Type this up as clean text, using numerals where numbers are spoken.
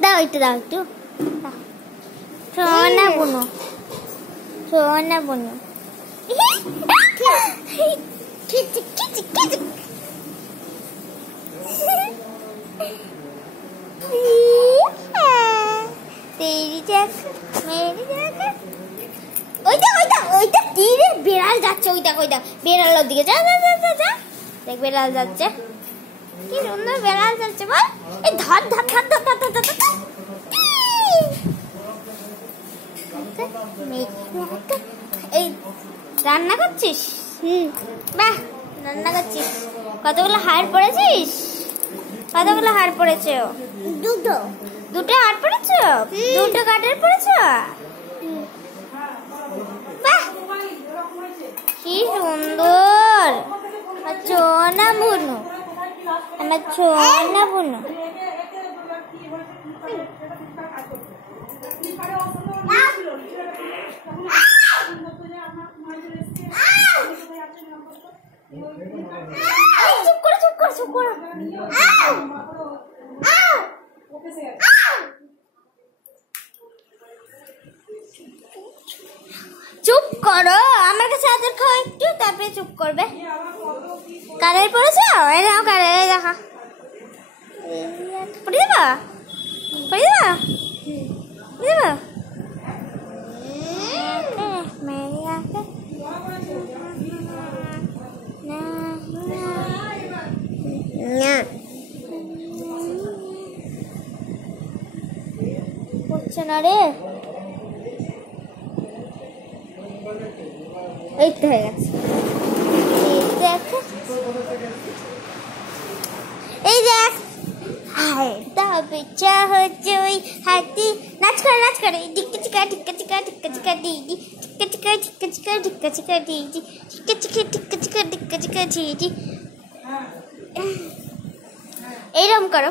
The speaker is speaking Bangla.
দাও একটু দাও একটু সোনা বুনো সোনা বুনো বেড়াল যাচ্ছে ওইটা ওইটা বেড়ালের দিকে যা যা যা যা দেখ বেড়াল যাচ্ছে কি সুন্দর বেড়াল যাচ্ছে বল এই ধর ধর ধর ধর ধর ধর ধর এই রান্না করছিস বাহ রান্না করছিস কতগুলো হাড় পড়েছিস কতগুলো হাড় পড়েছে দুটো দুটো হাড় পড়েছে দুটো কাঠের পড়েছে বাহ কি সুন্দর সোনা বুনু আমার সোনা বুনু চুপ করো চুপ করো চুপ করো চুপ করো আমার কাছে আদর খাও একটু তারপরে চুপ করবে কারের পড়েছে এই নাও কারে দেখা পড়ে দেবা পড়ে দেবা পড়ে দেবা মেরে আকে না না পড়ছে না রে এই তো হয়ে গেছে এই দেখ বেচা হচ্ছে ওই হাতি নাচ করে টিকা চিকা টিকা চিকা টিকা চিকা দিদি টিকা চিকা টিকা চিকা টিকা চিকা দিদি টিকা চিকা টিকা চিকা টিকা চিকা দিদি এইরকম করো